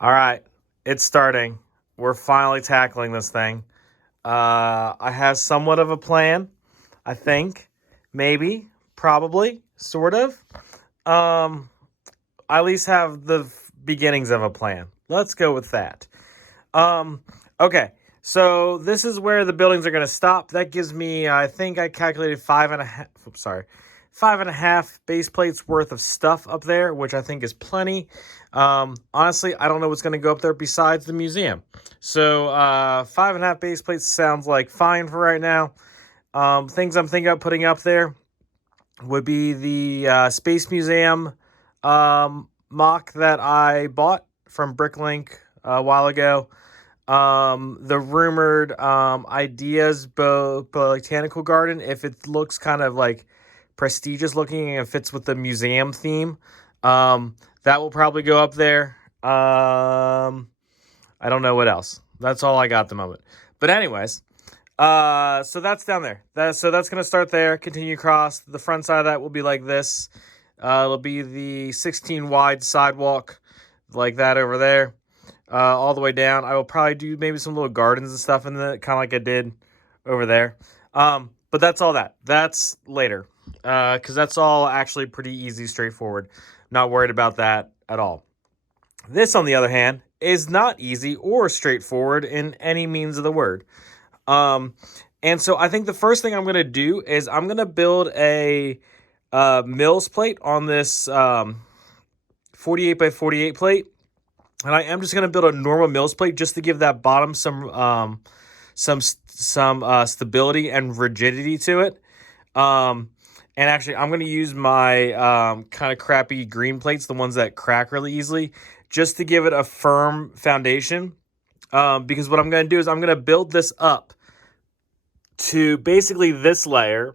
All right, it's starting. We're finally tackling this thing. I have somewhat of a plan, I think. Maybe, probably, sort of. Um, I at least have the beginnings of a plan. Let's go with that. Um, okay, so this is where the buildings are going to stop. That gives me, I think I calculated 5.5. Oops, sorry. 5.5 base plates worth of stuff up there, which I think is plenty. Honestly, I don't know what's going to go up there besides the museum. So 5.5 base plates sounds like fine for right now. Things I'm thinking of putting up there would be the Space Museum mock that I bought from Bricklink a while ago. The rumored Ideas Botanical Garden, if it looks kind of like prestigious looking and fits with the museum theme, that will probably go up there. I don't know what else. That's all I got at the moment. But anyways, so that's down there. So that's going to start there, continue across. The front side of that will be like this. It'll be the 16 wide sidewalk like that over there. All the way down. I will probably do maybe some little gardens and stuff in the kind of like I did over there. But that's all that. That's later. Because that's all actually pretty easy, straightforward. Not worried about that at all. This, on the other hand, is not easy or straightforward in any means of the word. And so I think the first thing I'm going to do is I'm going to build a mills plate on this 48 by 48 plate. And I am just going to build a normal mills plate just to give that bottom some stability and rigidity to it. And actually, I'm going to use my kind of crappy green plates, the ones that crack really easily, just to give it a firm foundation. Because what I'm going to do is I'm going to build this up to basically this layer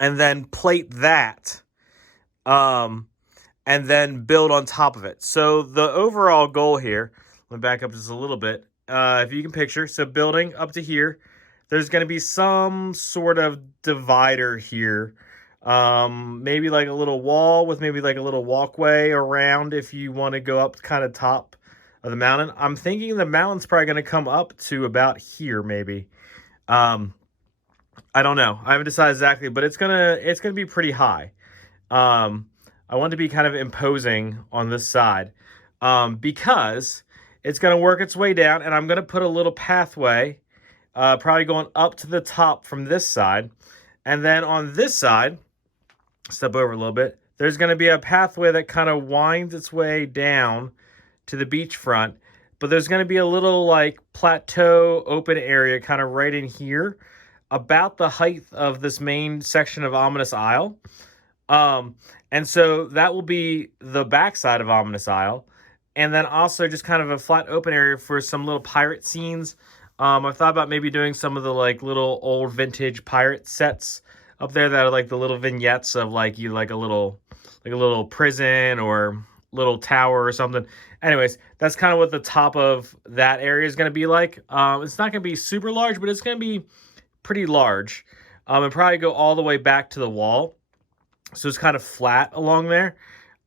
and then plate that. And then build on top of it. So the overall goal here, let me back up just a little bit. If you can picture, so building up to here, there's going to be some sort of divider here. Maybe like a little wall with maybe like a little walkway around if you want to go up kind of top of the mountain. I'm thinking the mountain's probably going to come up to about here maybe. I don't know. I haven't decided exactly, but it's gonna be pretty high. I want to be kind of imposing on this side because it's going to work its way down, and I'm going to put a little pathway probably going up to the top from this side. And then on this side, step over a little bit, there's going to be a pathway that kind of winds its way down to the beachfront. But there's going to be a little like plateau open area kind of right in here about the height of this main section of Ominous Isle. And so that will be the backside of Ominous Isle. And then also just kind of a flat open area for some little pirate scenes. I've thought about maybe doing some of the like little old vintage pirate sets up there that are like the little vignettes of like you like a little prison or little tower or something. Anyways, that's kind of what the top of that area is going to be like. It's not going to be super large, but it's going to be pretty large. And probably go all the way back to the wall. So it's kind of flat along there.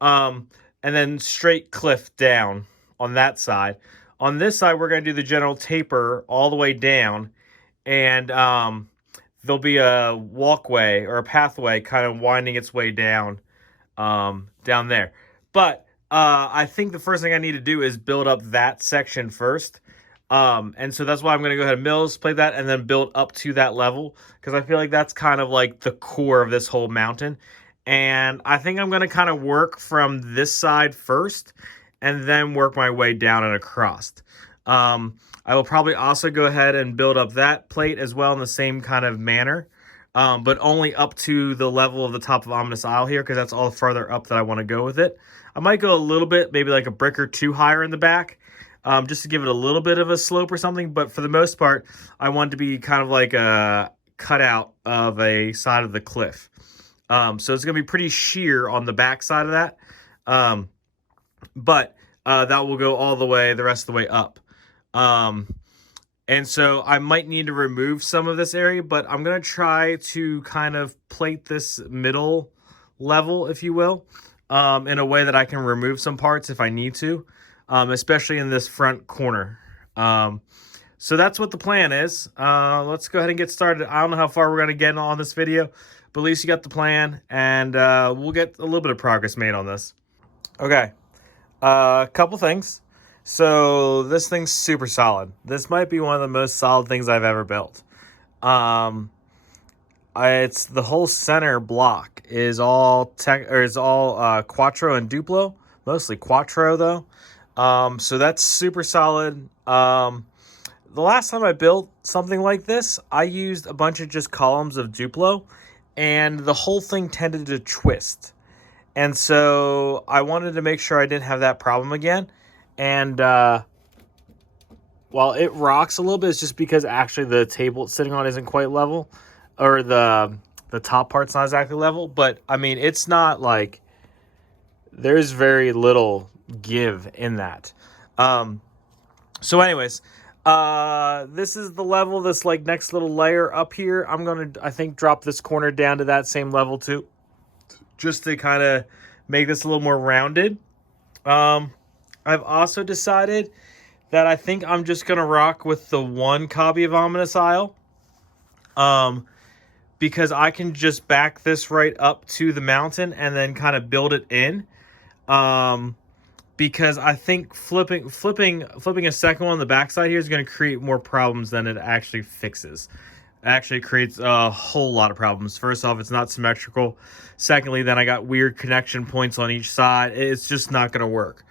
And then straight cliff down on that side. On this side, we're going to do the general taper all the way down. And there'll be a walkway or a pathway kind of winding its way down down there. But I think the first thing I need to do is build up that section first. And so that's why I'm going to go ahead and mills plate that and then build up to that level. Because I feel like that's kind of like the core of this whole mountain. And I think I'm going to kind of work from this side first and then work my way down and across. I will probably also go ahead and build up that plate as well in the same kind of manner, but only up to the level of the top of Ominous Isle here because that's all farther up that I want to go with it. I might go a little bit, maybe like a brick or two higher in the back, just to give it a little bit of a slope or something. But for the most part, I want it to be kind of like a cutout of a side of the cliff. So it's going to be pretty sheer on the back side of that. But that will go all the way, the rest of the way up. And so I might need to remove some of this area, but I'm going to try to kind of plate this middle level, if you will, in a way that I can remove some parts if I need to. especially in this front corner. So that's what the plan is. Let's go ahead and get started. I don't know how far we're going to get on this video, but at least you got the plan, and we'll get a little bit of progress made on this. Okay, a couple things. So this thing's super solid. This might be one of the most solid things I've ever built. It's the whole center block is all quattro and duplo, mostly quattro though. So that's super solid. The last time I built something like this, I used a bunch of just columns of duplo, and the whole thing tended to twist. And so I wanted to make sure I didn't have that problem again. And while it rocks a little bit, it's just because actually the table it's sitting on isn't quite level, or the top part's not exactly level. But I mean, it's not like there's very little give in that. So anyways, this is the level, this like next little layer up here. I'm gonna, I think, drop this corner down to that same level too, just to kind of make this a little more rounded. I've also decided that I think I'm just going to rock with the one copy of Ominous Isle. Because I can just back this right up to the mountain and then kind of build it in. Because I think flipping a second one on the backside here is going to create more problems than it actually fixes. It actually creates a whole lot of problems. First off, it's not symmetrical. Secondly, then I got weird connection points on each side. It's just not going to work.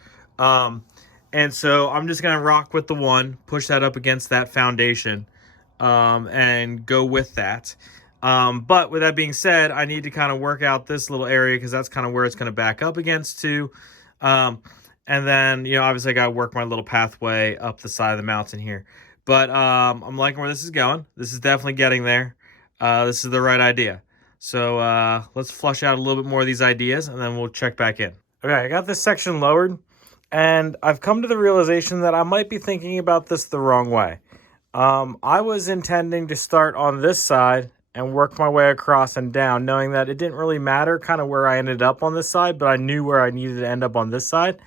And so I'm just going to rock with the one, push that up against that foundation, and go with that. But with that being said, I need to kind of work out this little area because that's kind of where it's going to back up against too. And then, you know, obviously I got to work my little pathway up the side of the mountain here. But I'm liking where this is going. This is definitely getting there. This is the right idea. So let's flush out a little bit more of these ideas, and then we'll check back in. Okay, I got this section lowered. And I've come to the realization that I might be thinking about this the wrong way. I was intending to start on this side and work my way across and down, knowing that it didn't really matter kind of where I ended up on this side, but I knew where I needed to end up on this side.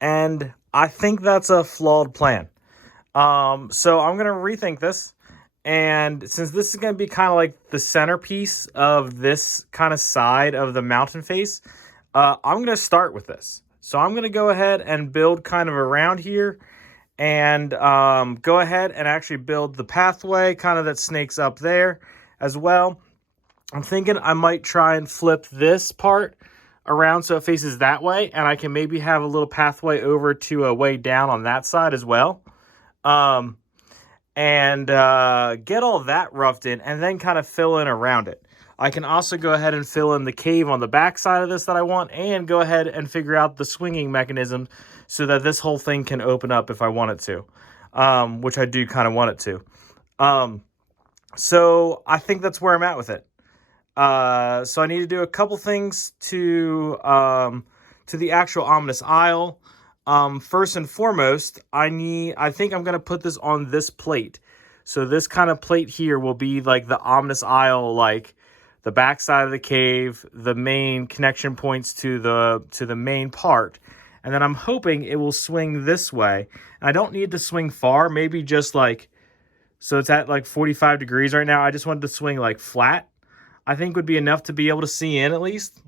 And I think that's a flawed plan. So I'm going to rethink this. And since this is going to be kind of like the centerpiece of this kind of side of the mountain face, I'm going to start with this. So I'm going to go ahead and build kind of around here and go ahead and actually build the pathway kind of that snakes up there as well. I'm thinking I might try and flip this part around so it faces that way, and I can maybe have a little pathway over to a way down on that side as well. And get all that roughed in and then kind of fill in around it. I can also go ahead and fill in the cave on the back side of this that I want, and go ahead and figure out the swinging mechanism so that this whole thing can open up if I want it to, which I do kind of want it to. So I think that's where I'm at with it. So I need to do a couple things to the actual Ominous Isle. First and foremost, I think I'm going to put this on this plate. So this kind of plate here will be like the Ominous Isle, like the back side of the cave, the main connection points to the main part. And then I'm hoping it will swing this way. And I don't need to swing far, maybe just like, so it's at like 45 degrees right now. I just wanted to swing like flat. I think would be enough to be able to see in at least,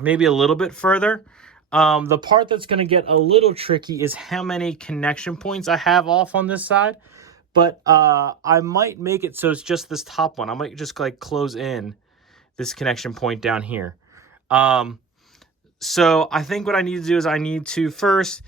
maybe a little bit further. The part that's going to get a little tricky is how many connection points I have off on this side. But I might make it so it's just this top one. I might just like close in this connection point down here. So I think what I need to do is I need to first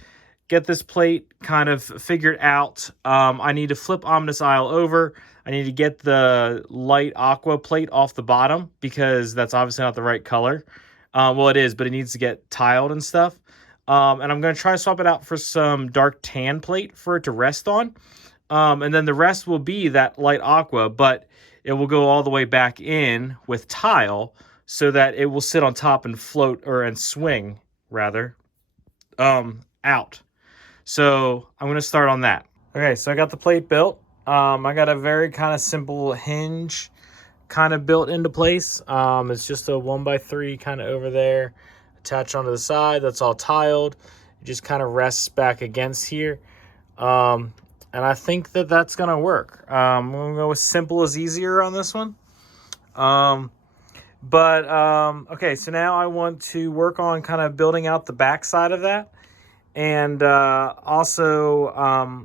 get this plate kind of figured out. I need to flip Ominous Isle over. I need to get the light aqua plate off the bottom because that's obviously not the right color. Well, it is, but it needs to get tiled and stuff. And I'm going to try to swap it out for some dark tan plate for it to rest on. And then the rest will be that light aqua, but it will go all the way back in with tile so that it will sit on top and float, and swing, rather, out. So I'm going to start on that. Okay, so I got the plate built. I got a very kind of simple hinge kind of built into place. It's just a 1x3 kind of over there, attached onto the side. That's all tiled. It just kind of rests back against here. And I think that that's going to work. I'm going to go with simple is easier on this one. Okay, so now I want to work on kind of building out the back side of that. And also,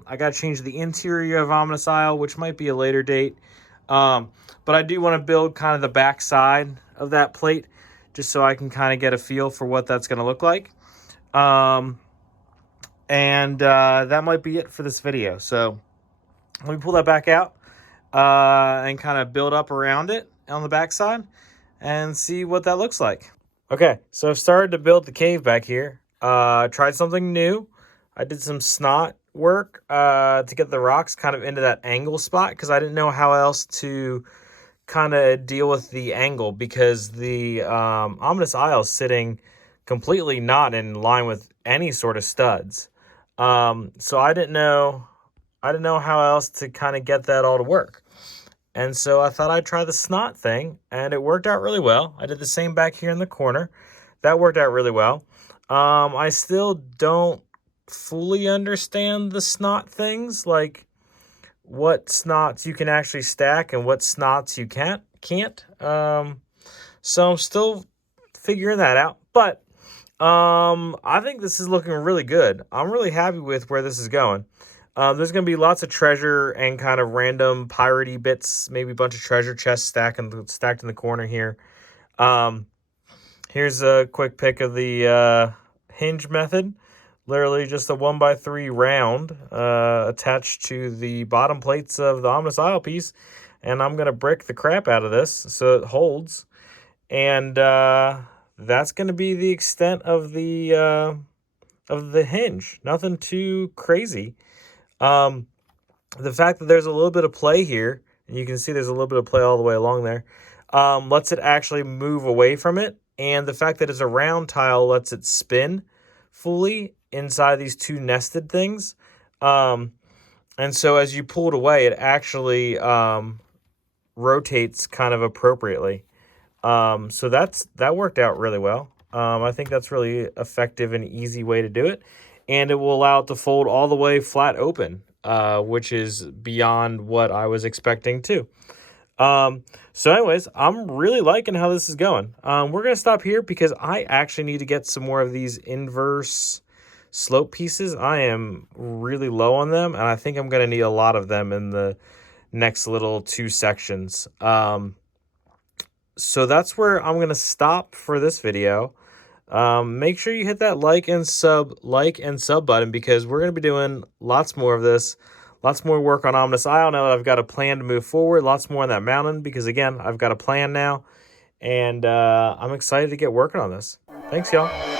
I got to change the interior of Ominous Isle, which might be a later date. But I do want to build kind of the back side of that plate, just so I can kind of get a feel for what that's going to look like. That might be it for this video. So let me pull that back out and kind of build up around it on the back side and see what that looks like. Okay, so I've started to build the cave back here. Tried something new. I did some Snot work to get the rocks kind of into that angle spot, because I didn't know how else to kind of deal with the angle, because the Ominous Isle is sitting completely not in line with any sort of studs. So I didn't know how else to kind of get that all to work. And so I thought I'd try the Snot thing, and it worked out really well. I did the same back here in the corner. That worked out really well. I still don't fully understand the Snot things, like what Snots you can actually stack and what Snots you can't. So I'm still figuring that out. But I think this is looking really good. I'm really happy with where this is going. There's going to be lots of treasure and kind of random piratey bits, maybe a bunch of treasure chests stacked in the corner here. Here's a quick pic of the hinge method. Literally just a 1x3 round attached to the bottom plates of the Ominous Isle piece. And I'm going to brick the crap out of this so it holds. And that's going to be the extent of the hinge. Nothing too crazy. The fact that there's a little bit of play here, and you can see there's a little bit of play all the way along there, lets it actually move away from it. And the fact that it's a round tile lets it spin fully inside these two nested things. And so as you pull it away, it actually rotates kind of appropriately. So that worked out really well. I think that's really effective and easy way to do it. And it will allow it to fold all the way flat open, which is beyond what I was expecting too. So anyways, I'm really liking how this is going. We're going to stop here because I actually need to get some more of these inverse slope pieces. I am really low on them, and I think I'm going to need a lot of them in the next little 2 sections. So that's where I'm going to stop for this video. Make sure you hit that like and sub button, because we're going to be doing lots more of this, lots more work on Ominous Isle now that I've got a plan to move forward, lots more on that mountain, because again, I've got a plan now, and I'm excited to get working on this. Thanks, y'all.